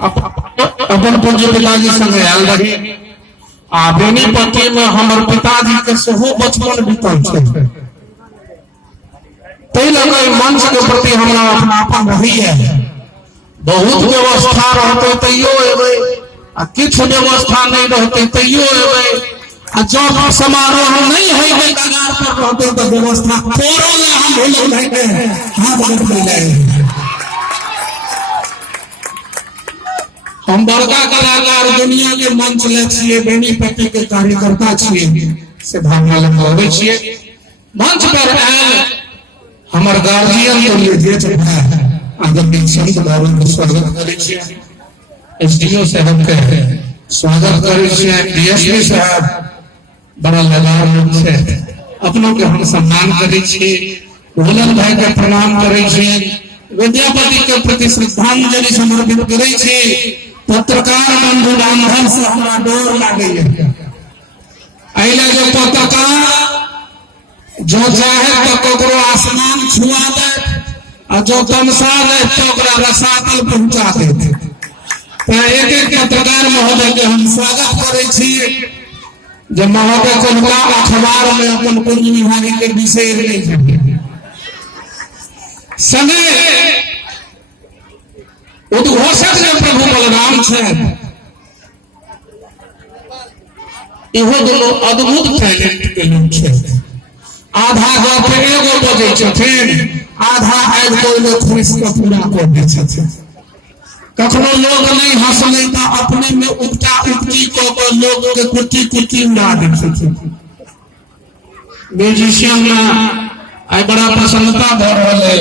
अपन पूज्य पिताजी संगे आयल रही आ बेनीपट्टी में हमर पिताजी के सेहो बचपन बीतल छै, ताहि लए मंच के प्रति हमरा अपनापन रही है। बहुत व्यवस्था रहते तैयो एबै आ किछु व्यवस्था नहीं रहते तैयो एबै आ जब समारोह नहीं है कगार पर रहते तो व्यवस्था तोरो ले हम भूल जाएंगे हाथ बढ़ जाएंगे। हम बड़का कलाकार दुनिया के मंच ले छिए, बेनीपट्टी के कार्यकर्ता छिए से भावना लगावे छिए। मंच पर आयल हमर गार्जियन के लिए जेठ भाई आदरणीय संत बाबू के स्वागत करे छिए, एसडीओ साहब के स्वागत करे छिए, डीएसपी साहब बड़ा लगाव लोग छे, अपनों के हम सम्मान करे छिए, भोलन भाई के प्रणाम करे छिए, विद्यापति के प्रति श्रद्धांजलि समर्पित करे छिए। पत्रकार बंधु रामधन से हमरा डोर लागे अइले जो पत्रकार जो चाहे तो ककरो आसमान छुआ दे और जो तमसा दे तो ओकरा रसातल पहुंचा दे। तो एक एक पत्रकार महोदय के हम स्वागत करे छिए जो महोदय को अखबार में अपन कुंज विभागी के विषय नहीं है समय उद्घोषक जो प्रभु बलराम छे इहो दोनों अद्भुत टैलेंट के लोग छे। आधा गप एगो बजे छथिन, आधा आबि कोइले खुश के पूरा कर दै छथिन। कखनो लोग नहीं हंसले तो अपने में उपटा उपटी को लोग के कुटी कुटी उड़ा दै छथिन। म्यूजिशियन में आई बड़ा प्रसन्नता भ रहल है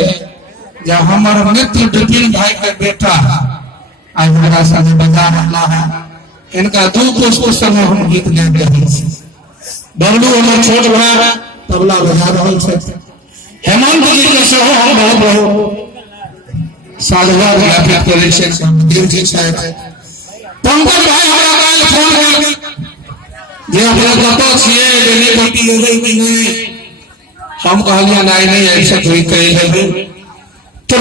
जब हमारे मित्र विपिन भाई के बेटा आज हमारा साथ बजा रहा है, इनका दो पुष्प संग हम गीत गा रहे हैं। बबलू हमारे छोट भाई तबला बजा रहे हैं, हेमंत जी के सेहो हम बहुत बहुत साधुवाद ज्ञापित करे छे। जी छे पंकज भाई हमरा काल फोन कर जे अपना कतो छिए बेनीपट्टी एबै कि नहीं, हम कहलिया नहीं ऐसा कोई कहे है तो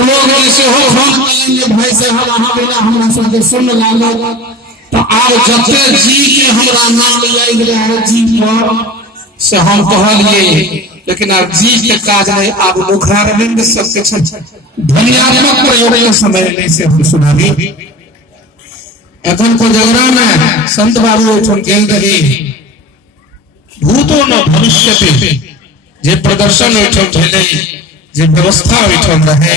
लोग ऐसे हो फोन करेंगे भाई से हम वहां बिना हमरा संगे सुन लालो तो आप जते जी के हमरा नाम याद रहे जी पर से हम कहलिए, लेकिन अब जी के काज नहीं आप मुखारविंद सबके ध्वनियात्मक प्रयोग के समय नहीं से हम सुनाबी। एखन कोजगरा में संत बाबू ओठन गेल रही भूतो न भविष्यति जे प्रदर्शन ओठन भेले जे व्यवस्था ओठन रहे